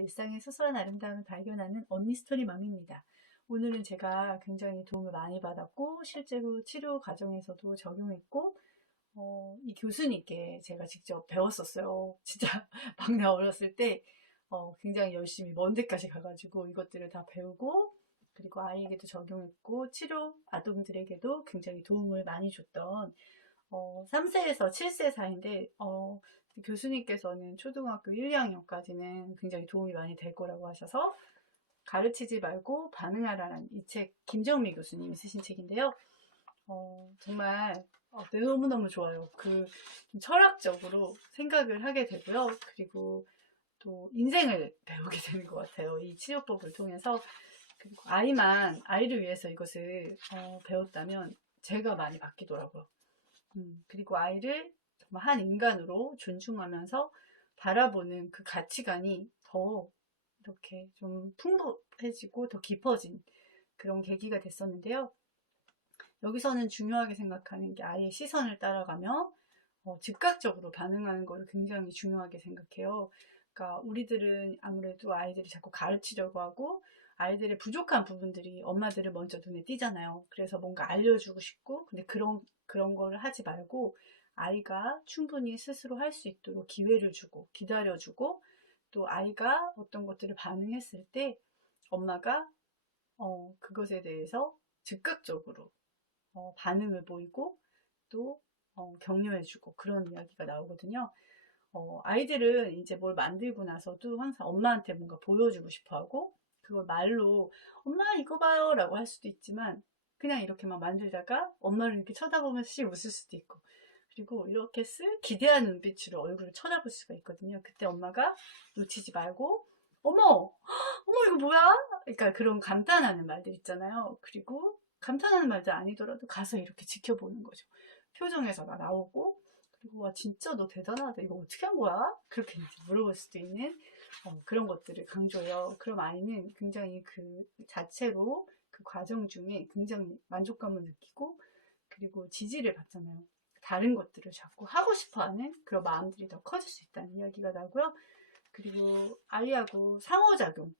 일상의 소소한 아름다움을 발견하는 언니 스토리 맘입니다. 오늘은 제가 굉장히 도움을 많이 받았고 실제로 치료 과정에서도 적용했고 이 교수님께 제가 직접 배웠었어요. 진짜 막내 어렸을 때 굉장히 열심히 먼 데까지 가가지고 이것들을 다 배우고 그리고 아이에게도 적용했고 치료 아동들에게도 굉장히 도움을 많이 줬던 3세에서 7세 사이인데 교수님께서는 초등학교 1, 2학년까지는 굉장히 도움이 많이 될 거라고 하셔서 가르치지 말고 반응하라는 이 책, 김정미 교수님이 쓰신 책인데요. 정말 너무너무 좋아요. 철학적으로 생각을 하게 되고요. 그리고 또 인생을 배우게 되는 것 같아요. 이 치료법을 통해서. 그리고 아이를 위해서 이것을 배웠다면 제가 많이 바뀌더라고요. 그리고 아이를 정말 한 인간으로 존중하면서 바라보는 그 가치관이 더 이렇게 좀 풍부해지고 더 깊어진 그런 계기가 됐었는데요. 여기서는 중요하게 생각하는 게 아이의 시선을 따라가며 즉각적으로 반응하는 걸 굉장히 중요하게 생각해요. 그러니까 우리들은 아무래도 아이들이 자꾸 가르치려고 하고 아이들의 부족한 부분들이 엄마들을 먼저 눈에 띄잖아요. 그래서 뭔가 알려주고 싶고 근데 그런 걸 하지 말고 아이가 충분히 스스로 할 수 있도록 기회를 주고 기다려주고 또 아이가 어떤 것들을 반응했을 때 엄마가 그것에 대해서 즉각적으로 반응을 보이고 또 격려해주고 그런 이야기가 나오거든요. 아이들은 이제 뭘 만들고 나서도 항상 엄마한테 뭔가 보여주고 싶어 하고 그걸 말로 엄마 이거 봐요 라고 할 수도 있지만 그냥 이렇게 막 만들다가 엄마를 이렇게 쳐다보면서 씩 웃을 수도 있고 그리고 이렇게 쓱 기대하는 눈빛으로 얼굴을 쳐다볼 수가 있거든요. 그때 엄마가 놓치지 말고 어머 어머 이거 뭐야? 그러니까 그런 감탄하는 말들 있잖아요. 그리고 감탄하는 말들 아니더라도 가서 이렇게 지켜보는 거죠. 표정에서 나오고 그리고 와 진짜 너 대단하다 이거 어떻게 한 거야? 그렇게 이제 물어볼 수도 있는 그런 것들을 강조해요. 그럼 아이는 굉장히 그 자체로 그 과정 중에 굉장히 만족감을 느끼고 그리고 지지를 받잖아요. 다른 것들을 자꾸 하고 싶어하는 그런 마음들이 더 커질 수 있다는 이야기가 나고요. 그리고 아이하고 상호작용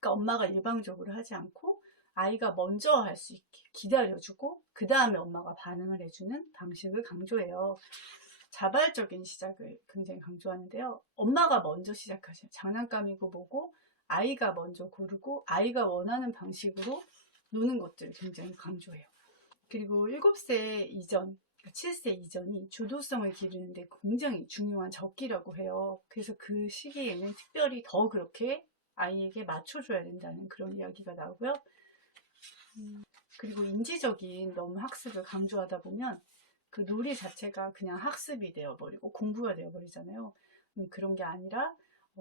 그러니까 엄마가 일방적으로 하지 않고 아이가 먼저 할 수 있게 기다려주고 그 다음에 엄마가 반응을 해주는 방식을 강조해요. 자발적인 시작을 굉장히 강조하는데요. 엄마가 먼저 시작하셔요. 장난감이고 뭐고 아이가 먼저 고르고 아이가 원하는 방식으로 노는 것들을 굉장히 강조해요. 그리고 7세 이전, 7세 이전이 주도성을 기르는데 굉장히 중요한 적기라고 해요. 그래서 그 시기에는 특별히 더 그렇게 아이에게 맞춰줘야 된다는 그런 이야기가 나오고요. 그리고 인지적인 너무 학습을 강조하다 보면 그 놀이 자체가 그냥 학습이 되어버리고 공부가 되어버리잖아요. 그런 게 아니라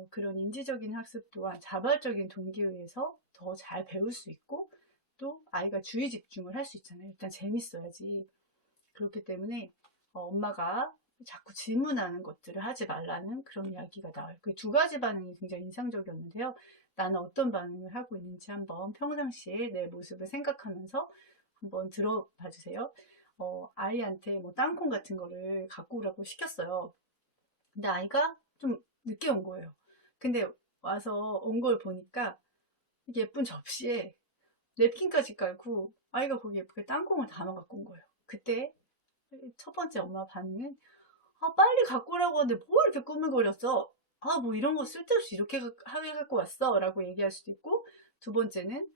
그런 인지적인 학습 또한 자발적인 동기에 의해서 더 잘 배울 수 있고 또 아이가 주의 집중을 할 수 있잖아요. 일단 재밌어야지. 그렇기 때문에 엄마가 자꾸 질문하는 것들을 하지 말라는 그런 이야기가 나와요. 그 두 가지 반응이 굉장히 인상적이었는데요. 나는 어떤 반응을 하고 있는지 한번 평상시에 내 모습을 생각하면서 한번 들어봐 주세요. 아이한테 뭐 땅콩 같은 거를 갖고 오라고 시켰어요. 근데 아이가 좀 늦게 온 거예요. 근데 와서 온 걸 보니까 예쁜 접시에 냅킨까지 깔고 아이가 거기 예쁘게 땅콩을 담아 갖고 온 거예요. 그때 첫 번째 엄마 반응은 빨리 갖고 오라고 하는데 뭐 이렇게 꾸물거렸어? 뭐 이런 거 쓸데없이 이렇게 하게 갖고 왔어? 라고 얘기할 수도 있고 두 번째는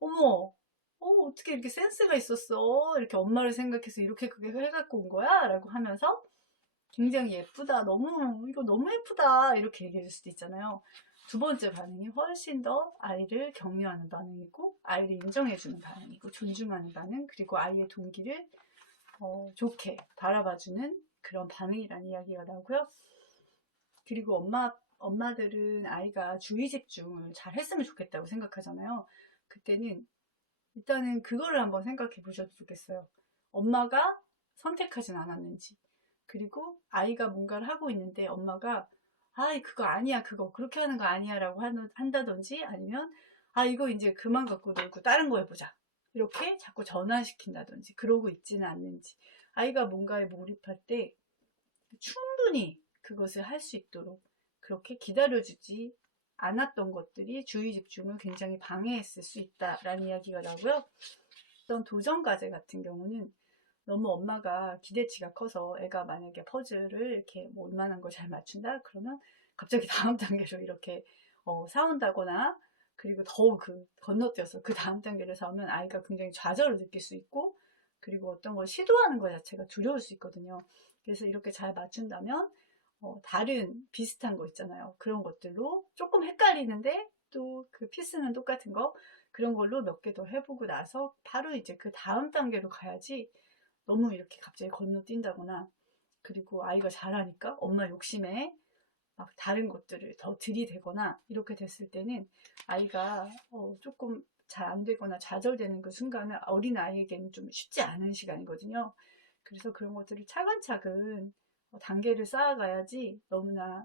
어머 어떻게 이렇게 센스가 있었어? 이렇게 엄마를 생각해서 이렇게 그게 해갖고 온 거야? 라고 하면서 굉장히 예쁘다. 이거 너무 예쁘다. 이렇게 얘기해 줄 수도 있잖아요. 두 번째 반응이 훨씬 더 아이를 격려하는 반응이고 아이를 인정해주는 반응이고 존중하는 반응 그리고 아이의 동기를 좋게 바라봐주는 그런 반응이라는 이야기가 나오고요. 그리고 엄마들은 아이가 주의 집중을 잘 했으면 좋겠다고 생각하잖아요. 그때는 일단은 그거를 한번 생각해 보셔도 좋겠어요. 엄마가 선택하진 않았는지 그리고 아이가 뭔가를 하고 있는데 엄마가 그거 아니야 그거 그렇게 하는 거 아니야 라고 한다든지 아니면 이거 이제 그만 갖고 놀고 다른 거 해보자 이렇게 자꾸 전환시킨다든지 그러고 있지는 않는지 아이가 뭔가에 몰입할 때 충분히 그것을 할 수 있도록 그렇게 기다려주지 않았던 것들이 주의 집중을 굉장히 방해했을 수 있다라는 이야기가 나오고요. 어떤 도전 과제 같은 경우는 너무 엄마가 기대치가 커서 애가 만약에 퍼즐을 이렇게 뭐 얼마나 걸 잘 맞춘다 그러면 갑자기 다음 단계로 이렇게 싸운다거나, 그리고 더욱 건너뛰어서 그 다음 단계를 싸우면 아이가 굉장히 좌절을 느낄 수 있고, 그리고 어떤 걸 시도하는 것 자체가 두려울 수 있거든요. 그래서 이렇게 잘 맞춘다면 다른 비슷한 거 있잖아요. 그런 것들로 조금 헷갈리는데 또 그 피스는 똑같은 거, 그런 걸로 몇 개 더 해보고 나서 바로 이제 그 다음 단계로 가야지, 너무 이렇게 갑자기 건너뛴다거나, 그리고 아이가 잘하니까 엄마 욕심에 막 다른 것들을 더 들이대거나 이렇게 됐을 때는 아이가 조금 잘 안 되거나 좌절되는 그 순간은 어린아이에게는 좀 쉽지 않은 시간이거든요. 그래서 그런 것들을 차근차근 단계를 쌓아가야지, 너무나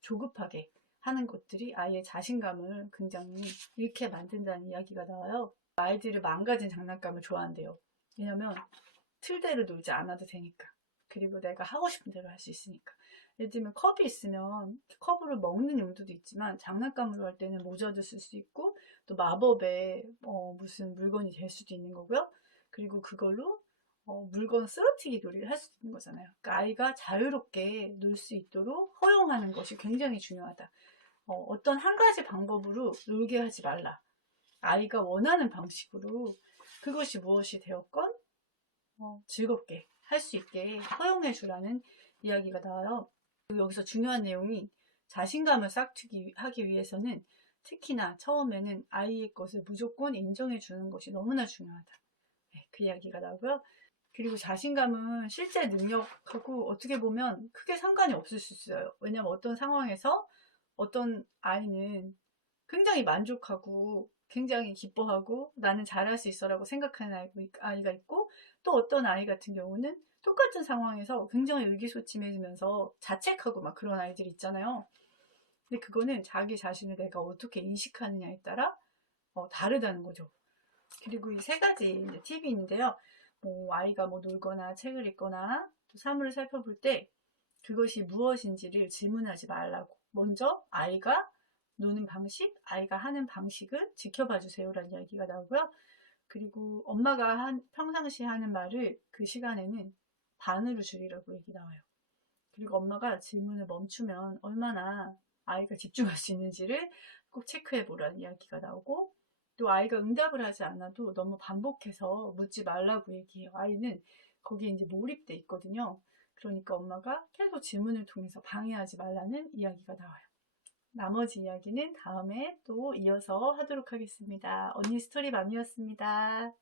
조급하게 하는 것들이 아이의 자신감을 굉장히 잃게 만든다는 이야기가 나와요. 아이들이 망가진 장난감을 좋아한대요. 왜냐면 틀대로 놀지 않아도 되니까. 그리고 내가 하고 싶은 대로 할 수 있으니까. 예를 들면 컵이 있으면 컵으로 먹는 용도도 있지만, 장난감으로 할 때는 모자도 쓸 수 있고, 또 마법의 무슨 물건이 될 수도 있는 거고요. 그리고 그걸로 물건 쓰러뜨기 놀이를 할 수도 있는 거잖아요. 그러니까 아이가 자유롭게 놀 수 있도록 허용하는 것이 굉장히 중요하다. 어떤 한 가지 방법으로 놀게 하지 말라. 아이가 원하는 방식으로 그것이 무엇이 되었건 즐겁게 할 수 있게 허용해 주라는 이야기가 나와요. 그리고 여기서 중요한 내용이, 자신감을 쌓기 하기 위해서는 특히나 처음에는 아이의 것을 무조건 인정해 주는 것이 너무나 중요하다. 네, 그 이야기가 나오고요. 그리고 자신감은 실제 능력하고 어떻게 보면 크게 상관이 없을 수 있어요. 왜냐하면 어떤 상황에서 어떤 아이는 굉장히 만족하고 굉장히 기뻐하고 나는 잘할 수 있어라고 생각하는 아이가 있고, 또 어떤 아이 같은 경우는 똑같은 상황에서 굉장히 의기소침해지면서 자책하고 막 그런 아이들이 있잖아요. 근데 그거는 자기 자신을 내가 어떻게 인식하느냐에 따라 다르다는 거죠. 그리고 이 세 가지 이제 팁이 있는데요. 아이가 놀거나 책을 읽거나 또 사물을 살펴볼 때 그것이 무엇인지를 질문하지 말라고. 먼저 아이가 노는 방식, 아이가 하는 방식을 지켜봐 주세요라는 이야기가 나오고요. 그리고 엄마가 평상시에 하는 말을 그 시간에는 반으로 줄이라고 얘기 나와요. 그리고 엄마가 질문을 멈추면 얼마나 아이가 집중할 수 있는지를 꼭 체크해 보라는 이야기가 나오고, 또 아이가 응답을 하지 않아도 너무 반복해서 묻지 말라고 얘기해요. 아이는 거기에 이제 몰입돼 있거든요. 그러니까 엄마가 계속 질문을 통해서 방해하지 말라는 이야기가 나와요. 나머지 이야기는 다음에 또 이어서 하도록 하겠습니다. 언니 스토리맘이었습니다.